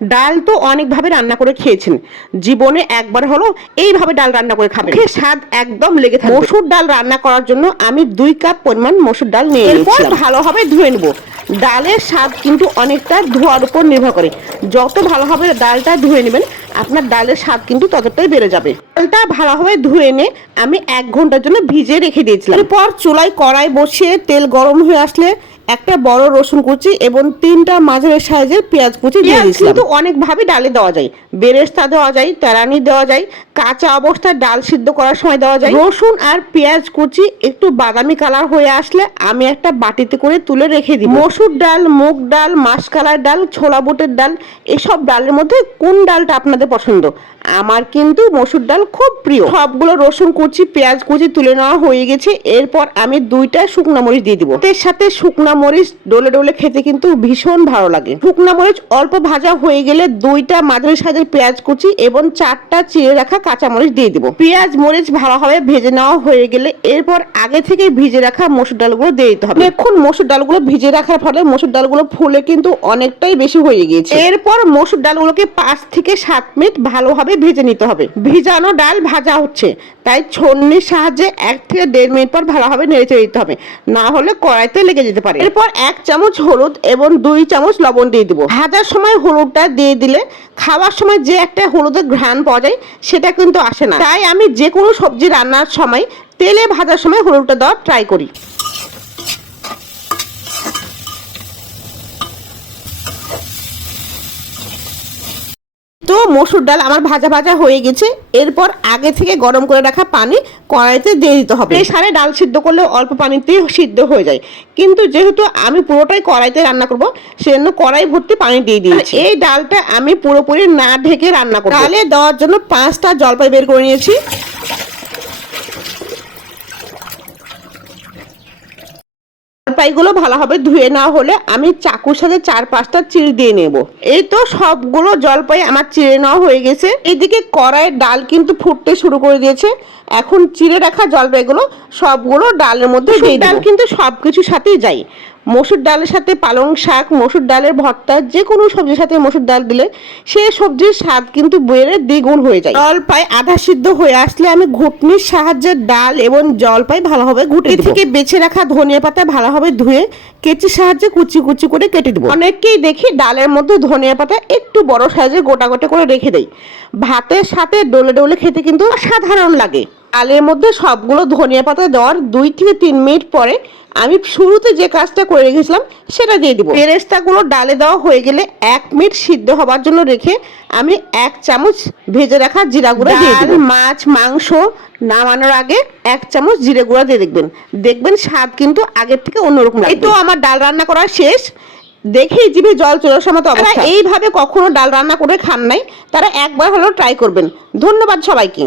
ডাল তো অনেকভাবে রান্না করে খেয়েছেন। জীবনে একবার হলো এইভাবে ডাল রান্না করে খাবেন। স্বাদ একদম লেগে থাকে মসুর ডাল রান্না করার জন্য আমি দুই কাপ পরিমাণ মসুর ডাল নিয়ে এরপর ভালোভাবে ধুয়ে নেব। ডালের স্বাদ কিন্তু অনেকটা ধোয়ার উপর নির্ভর করে। যত ভালোভাবে ডালটা ধুয়ে নেবেন আপনার ডালের স্বাদ কিন্তু ততটাই বেড়ে যাবে। ডালটা ভালোভাবে ধুয়ে এনে আমি এক ঘণ্টার জন্য ভিজে রেখে দিয়েছিলাম। এরপর চুলায় কড়াই বসিয়ে তেল গরম হয়ে আসলে একটা বড় রসুন কুচি এবং তিনটা মাঝারি সাইজের পেঁয়াজ কুচি দিয়ে দিয়েছিলাম। কিন্তু অনেকভাবে ডালে দেওয়া যায়। বেরেস্তা দেওয়া যায় তেরানি দেওয়া যায় কাঁচা অবস্থায় ডাল সিদ্ধ করার সময় দেওয়া যায়। রসুন আর পেঁয়াজ কুচি একটু বাদামি কালার হয়ে আসলে আমি একটা বাটিতে করে তুলে রেখে দিই মসুর ডাল মুগ ডাল মাসকালার ডাল ছোলা বুটের ডাল এসব ডালের মধ্যে কোন ডালটা আপনাদের পছন্দ? আমার কিন্তু মসুর ডাল খুব প্রিয়। সবগুলো রসুন কুচি, পেঁয়াজ কুচি তুলে নেওয়া হয়ে গেছে। এরপর আমি দুইটা শুকনা মরিচ দিয়ে দিব। এর সাথে শুকনা মরিচ ডোলে ডোলে খেতে কিন্তু ভীষণ ভালো লাগে। শুকনা মরিচ অল্প ভাজা হয়ে গেলে দুইটা মাঝারি সাইজের পেঁয়াজ কুচি এবং চারটা চিড়ে রাখা কাঁচা মরিচ দিয়ে দিব। পেঁয়াজ মরিচ ভালোভাবে ভেজে নেওয়া হয়ে গেলে এরপর আগে থেকে ভিজে রাখা মসুর ডালগুলো দিয়ে দিতে হবে। দেখুন, মসুর ডালগুলো ভিজে রাখার ফলে মসুর ডালগুলো ফুলে কিন্তু অনেকটাই বেশি হয়ে গিয়েছে। এরপর মসুর ডালগুলোকে পাঁচ থেকে সাত মিনিট ভালোভাবে ভেজে নিতে হবে। ভিজানো ডাল ভাজা হচ্ছে। তাই ছন্নির সাহায্যে এক থেকে দেড় মিনিট পর ভালোভাবে নেড়ে চেড়ে দিতে হবে। না হলে কড়াইতে লেগে যেতে পারে। এরপর এক চামচ হলুদ এবং দুই চামচ লবণ দিয়ে দিব। ভাজার সময় হলুদটা দিয়ে দিলে খাওয়ার সময় যে একটা হলুদের ঘ্রাণ পাওয়া যায়, সেটা কিন্তু আসে না। তাই আমি যে কোনো সবজি রান্নার সময় তেলে ভাজার সময় হলুদটা দেওয়ার ট্রাই করি। তো মসুর ডাল আমার ভাজা ভাজা হয়ে গেছে। এরপর আগে থেকে গরম করে রাখা পানি কড়াইতে দিয়ে দিতে হবে। সারে ডাল সিদ্ধ করলে অল্প পানিতে সিদ্ধ হয়ে যায়। কিন্তু যেহেতু আমি পুরোটাই কড়াইতে রান্না করব সেজন্য কড়াই ভর্তি পানি দিয়ে দিয়েছি। এই ডালটা আমি পুরোপুরি না ঢেকে রান্না করব। ডালে দেওয়ার জন্য পাঁচটা জলপাই বের করে নিয়েছি। জলপাইগুলো ভালোভাবে ধুয়ে না হলে আমি চাকুর সাথে চার পাঁচটা চিড় দিয়ে নেব। এই তো সবগুলো জলপাই আমার চিড়ে নেওয়া হয়ে গেছে। এদিকে কড়াইয়ের ডাল কিন্তু ফুটতে শুরু করে দিয়েছে। এখন চিড়ে রাখা জলপাইগুলো সবগুলো ডালের মধ্যে ডাল কিন্তু সব কিছুর সাথেই যায়। মসুর ডালের সাথে পালং শাক মসুর ডালের ভর্তা যে কোনো সবজির সাথে মসুর ডাল দিলে সে সবজির স্বাদ কিন্তু বেড়ে দ্বিগুণ হয়ে যায়। জলপাই আধা সিদ্ধ হয়ে আসলে আমি ঘুটনির সাহায্যে ডাল এবং জলপাই ভালোভাবে ঘুটে থেকে বেছে রাখা ধনিয়া পাতা ভালোভাবে ধুয়ে কেচির সাহায্যে কুচি কুচি করে কেটে দেবো। অনেককেই দেখি ডালের মধ্যে ধনিয়া পাতা একটু বড় সাইজে গোটা গোটা করে রেখে দেয়। ভাতের সাথে ডোলে ডোলে খেতে কিন্তু সাধারণ লাগে। ডালের মধ্যে সবগুলো ধনিয়া পাতা দেওয়ার দুই থেকে তিন মিনিট পরে আমি শুরুতে যে কাজটা করে রেখেছিলাম সেটা দিয়ে দিব। বেরেস্তাগুলো ডালে দেওয়া হয়ে গেলে এক মিনিট সিদ্ধ হবার জন্য রেখে আমি এক চামচ ভেজে রাখা জিরা গুঁড়া দিয়ে দিব। মাছ মাংস নামানোর আগে এক চামচ জিরে গুঁড়া দিয়ে দেখবেন। দেখবেন স্বাদ কিন্তু আগের থেকে অন্যরকম লাগবে। এই তো আমার ডাল রান্না করা শেষ। দেখেই জিভে জল চলে আসার মতো অবস্থা। এইভাবে কখনো ডাল রান্না করে খান নাই। তারা একবার হলেও ট্রাই করবেন। ধন্যবাদ সবাইকে।